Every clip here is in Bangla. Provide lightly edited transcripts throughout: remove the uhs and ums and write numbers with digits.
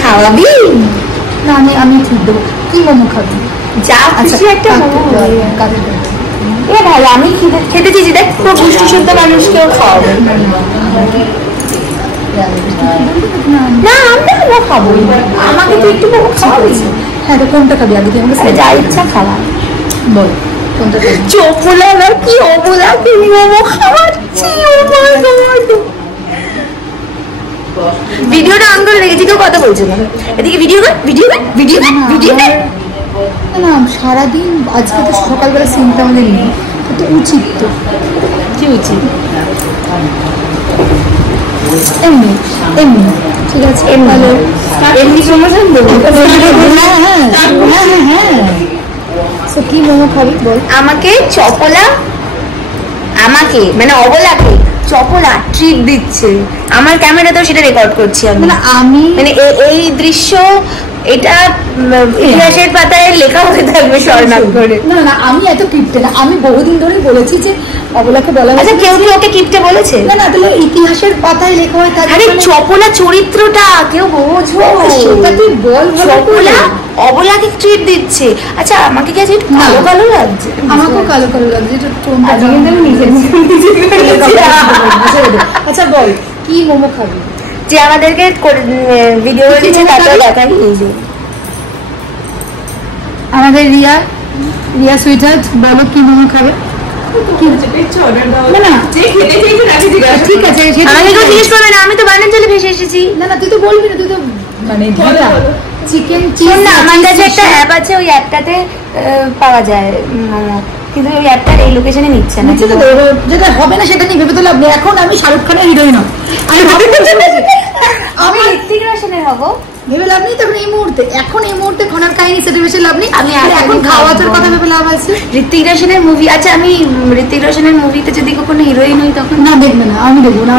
খাওয়াবি না? আমি ঠিক দেবো। কি মোমো খাবি? যা খুশি একটা মোমো। এ ভাই আমি খেতে চেয়েছি, দেখ পুরো পুষ্টি শুদ্ধ মানুষকেও খাওয়াবো। না আমরা খাবো, আমাকে তো একটু মোমো খাওয়াবি। হ্যাঁ তো কোনটা খাবি আগে? তুই যা ইচ্ছা খাওয়া বল কোনটা খাবি? চোপলা না কি অবলা কি মোমো খাওয়াচ্ছি। ভিডিওটা অন করে রেখেছি, কেউ কথা বলছে না। এদিকে ভিডিও কর, ভিডিও কর, ভিডিও কর, ভিডিও কর। না সারাদিন আজকে তো সকালবেলা সিনটা আমাদের নেই, তো উচিত তো। কি উচিত? এমনি এমনি ঠিক আছে, ভালো এমনি প্রমোশন দেবো। হ্যাঁ হ্যাঁ হ্যাঁ হ্যাঁ। কি মোমো খাবি বল? আমাকে চপলা, আমাকে মানে অবলাকে চপলা ট্রিট দিচ্ছে। আমার ক্যামেরাতেও সেটা রেকর্ড করছি আমি। মানে এই দৃশ্য এটা ইতিহাসের পাতায় লেখা হয়ে থাকবে স্বর্ণাক্ষরে। না না আমি এত কিপটে না, আমি বহুদিন ধরেই বলেছি যে অবলাকে বলা। আচ্ছা কেউ কি ওকে কিপটে বলেছে? না না তাহলে ইতিহাসের পাতায় লেখা হয়ে থাকবে। আরে চপলা চরিত্রটা কেউ বোঝো, সেটা তুই বল। চপলা অবলাকে ট্রিট দিচ্ছে। আচ্ছা আমাকে কি আজকে কালো কালো লাগছে? আমাকেও কালো কালো লাগছে। আচ্ছা বল কি মোমো খাবি? যে আমাদেরকে ভিডিও দিচ্ছে তাতে দেখাই নিজে। আমাদের রিয়া সুইটার বলো কি মোমো খাবে? ঠিক আছে জিজ্ঞেস করবে না, আমি তো বানান চলে ভেসে এসেছি। না না তুই তো বলবি না, তুই তো মানে চিকেন চিজ না। আমার কাছে একটা অ্যাপ আছে, ওই অ্যাপটাতে পাওয়া যায় মোমো, কিন্তু ওই অ্যাপটা এই লোকেশনে নিচ্ছে না। যেটা হবে না সেটা নিয়ে ভেবে তো লাভ নেই। এখন আমি শাহরুখ খানের হিরোইন, আমি ঋত্বিক রোশনের হবো ভেবে লাভ নেই। তখন এই মুহূর্তে এখন এই মুহূর্তে খনার কাহিনী সেটা ভেবে লাভ নেই। আমি এখন খাওয়ার কথা ভেবে লাভ আছে। ঋত্বিক রোশনের মুভি। আচ্ছা আমি ঋত্বিক রোশনের মুভিতে যদি কখনো হিরোইন হই তখন? না দেখবে না, আমি দেখবো না।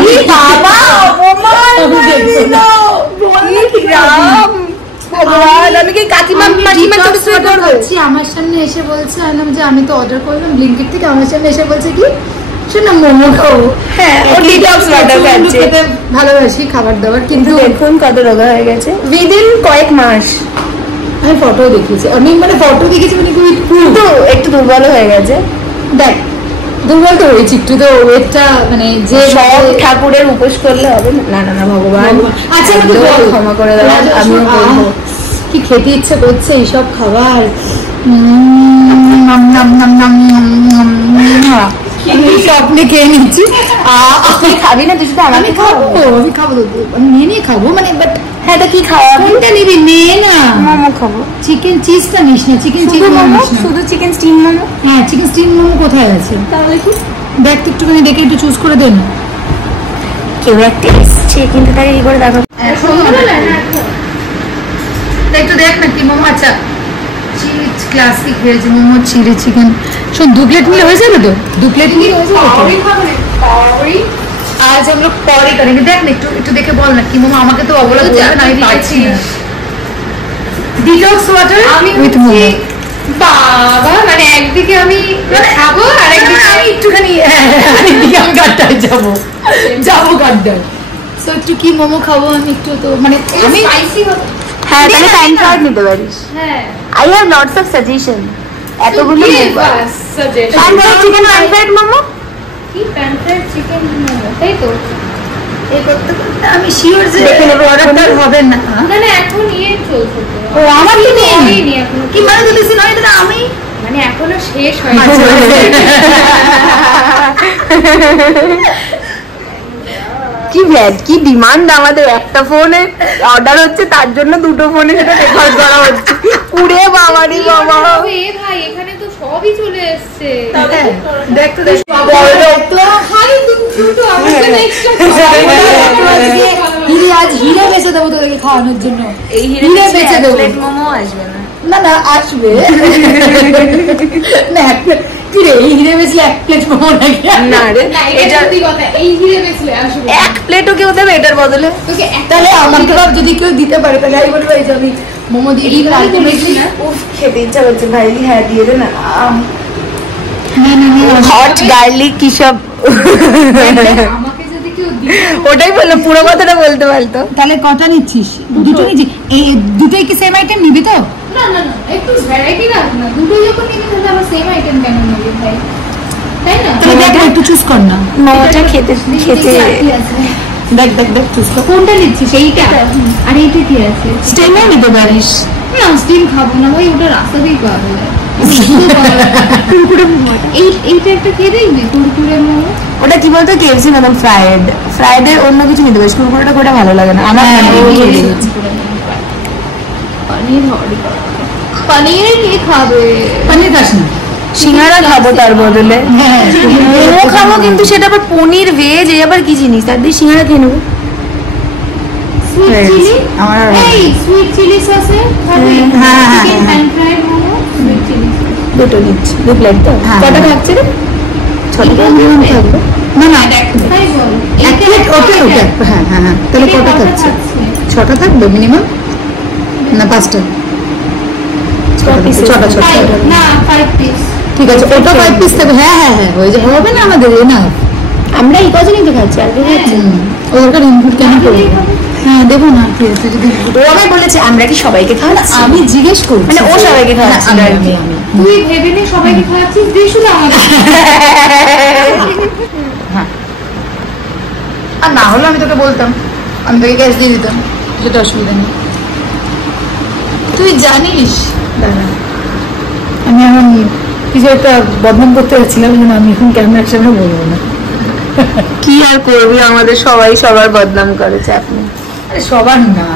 বাবা আমি কি কাকিমা মাসিমা করছি? আমার সামনে এসে বলছে যে আমি তো অর্ডার করলাম ব্লিঙ্কিট থেকে। আমার সামনে এসে বলছে কি শোনা মোমো খাবো। হ্যাঁ ও ডিটক্স ওয়াটার খাচ্ছে। খেতে ভালোবাসি খাবার দাবার, কিন্তু দেখুন কত রোগা হয়ে গেছে উইদিন কয়েক মাস। আমি ফটো দেখেছি, আমি মানে ফটো দেখেছি মানে কিন্তু একটু দুর্বল হয়ে গেছে। দেখ দুর্বল তো হয়েছি একটু, তো ওয়েটটা মানে যে সব ঠাকুরের উপোস করলে হবে না। না না ভগবান আচ্ছা আমাকে ক্ষমা করে দাও। আমিও বলবো কি খেতে ইচ্ছে করছে এইসব খাবার। স্বপ্নে খেয়ে নিচ্ছি। তুই খাবি না? তুই শুধু আমাকে খাবো। আমি খাবো, আমি নিয়ে নিয়ে খাবো মানে। বাট হ্যাঁ কি খাওয়া? কোনটা নিবি? নে না মোমো খাবো। চিকেন চিজটা নিস না, চিকেন চিজ মোমো, শুধু চিকেন স্টিম মোমো। হ্যাঁ চিকেন স্টিম মোমো কোথায় আছে তাহলে? কি দেখ একটুখানি দেখে একটু চুজ করে দেন। কেউ একটা এসছে কিন্তু তাকে কি করে দেখো একটু দেখ না কি মোমো। আচ্ছা cheese classic veg momo chilli chicken. শোন 2 প্লেট নিলে হয়ে যাবে তো? 2 প্লেট নিলে হয়ে যাবে। आज हम लोग कौड़ी करेंगे। देख ना একটু দেখে বল না কি মোমো। আমাকে তো অবলা বলবে না, আমি পাচ্ছি না। Detox water with momo. বাবা মানে একদিকে আমি খাবো আর একদিকে আমি একটুখানি একদিকে আমি গাড্ডায় যাবো গাড্ডায়। সো একটু কি মোমো খাবো আমি একটু, তো মানে আমি স্পাইসি হবে। হ্যাঁ তাহলে প্যান ফ্রাইড নিতে পারিস। হ্যাঁ I have lots of suggestion. এতগুলো suggestion. Pan fried chicken, pan fried momo কি প্যান ফ্রাইড চিকেন মোমো, তাই তো? এই করতে করতে আমি শিওর যে দেখে নেব অর্ডার হবে না। না না এখন ইয়ে চলছে তো। ও আমার কি নেই এখন কি মানে তো দিছি নয় এটা আমি মানে এখনো শেষ হয়নি। কি ব্যাড কি ডিমান্ড আমাদের। একটা ফোনে অর্ডার হচ্ছে তার জন্য দুটো ফোনে সেটা রেকর্ড করা হচ্ছে। পুরে বাবারি বাবা এ ভাই এখানে তো সবই চলে এসেছে। দেখ তো দেখ তো খালি দুটো আমার জন্য এক্সট্রা হিরে আজ হিরে বেচে দেবো তোদেরকে খাওয়ানোর জন্য। এই হিরে বেচে দেবো। প্লেট মোমো আসবে না? না না আসবে না। কি রে এই হিরে বেচলে 1 প্লেট মোমো নাকি? না রে এটা সত্যি কথা, এই হিরে বেচলে আসবে 1 প্লেটও কেউ দেবে এটার বদলে তোকে। তাহলে আমাকে যদি কেউ দিতে পারে তাহলে আমি বলবো এই যে আমি মোমো দিয়ে দিই আলটিমেটলি। উফ খেতে ইচ্ছা করছে ভাই। হ্যাঁ দিয়ে দে না। হট গার্লিক কি সব আমাকে যদি কেউ ওটাই বললো, পুরো কথাটা বলতে পারতো। তাহলে কটা নিচ্ছিস? দুটো নিচ্ছিস? এই দুটোই কি সেম আইটেম নিবি তো? না না না, একটু ভ্যারাইটি রাখ না। দুটোই যখন নিবি তাহলে আবার সেম আইটেম কেন নিবি ভাই, তাই না? তাহলে দেখ একটু চুজ কর না। মোমোটা খেতে খেতে দেখ দেখ দেখ চুজ কর। কোনটা নিচ্ছিস? এইটা আর এইটা কি আছে? স্টেমও নিতে পারিস। না স্টিম খাবো না ভাই, ওটা রাস্তাতেই পাওয়া যায়। কুরকুরে মোমো, এইটা একটা খেয়ে দেখবি, কুরকুরে মোমো। ওটা কি বলতো, কেএফসি মানে ফ্রাইড এর অন্য কিছু নিতে পারিস, কুরকুরেটা কোটা ভালো লাগে না আমার। পনির কে খাবে? পনির খাস না? সিঙ্গারা খাবো তার বদলে। মোমো খাবো কিন্তু সেটা আবার পনির ভেজ, এই আবার কি জিনিস? তার দিয়ে সিঙ্গারা খেয়ে নেবো। সুইট চিলি, আমার এই সুইট চিলি সসে খাবে? হ্যাঁ, হ্যাঁ, চিকেন হ্যাঁ। Pan fried momo, sweet chilli sauce. দুটো নিচ্ছি, 2 প্লেট তো। হ্যাঁ। কটা থাকছে রে? 6টা মিনিমাম থাকবে। না না তাই বল, এক প্লেট ওটা ওটা। হ্যাঁ হ্যাঁ হ্যাঁ, তাহলে কটা থাকছে? 6টা থাকবে মিনিমাম না 5টা? 6টা 6টা। না 5 পিস। ঠিক আছে, ওটা 5 পিস থাকবে। হ্যাঁ হ্যাঁ হ্যাঁ, ওই যে হবে না আমাদের না। আমরা এই কজনই তো খাচ্ছি, আর কেউ খাচ্ছি না। ওদেরকার ইনপুট কেন করবো? হ্যাঁ দেবো না, ঠিক আছে যদি ও আমায় বলেছে আমরা কি সবাইকে খাওয়াচ্ছি? আমি জিজ্ঞেস করছি। মানে ও সবাইকে খাওয়াচ্ছে আমি আর কি। আমি তুই ভেবে নে সবাইকে খাওয়াচ্ছিস, দিয়ে শুধু আমাদের। আর না হলে আমি তোকে বলতাম, আমি তোকে ক্যাশ দিয়ে দিতাম, সেটা অসুবিধা নেই। তুই জানিস দাদা, আমি এখন কিছু একটা বদনাম করতে যাচ্ছিলাম, কিন্তু আমি এখন ক্যামেরার সামনে বলবো না। কি আর করবি, আমাদের সবাই সবার বদনাম করেছে আপনি। আরে সবার না,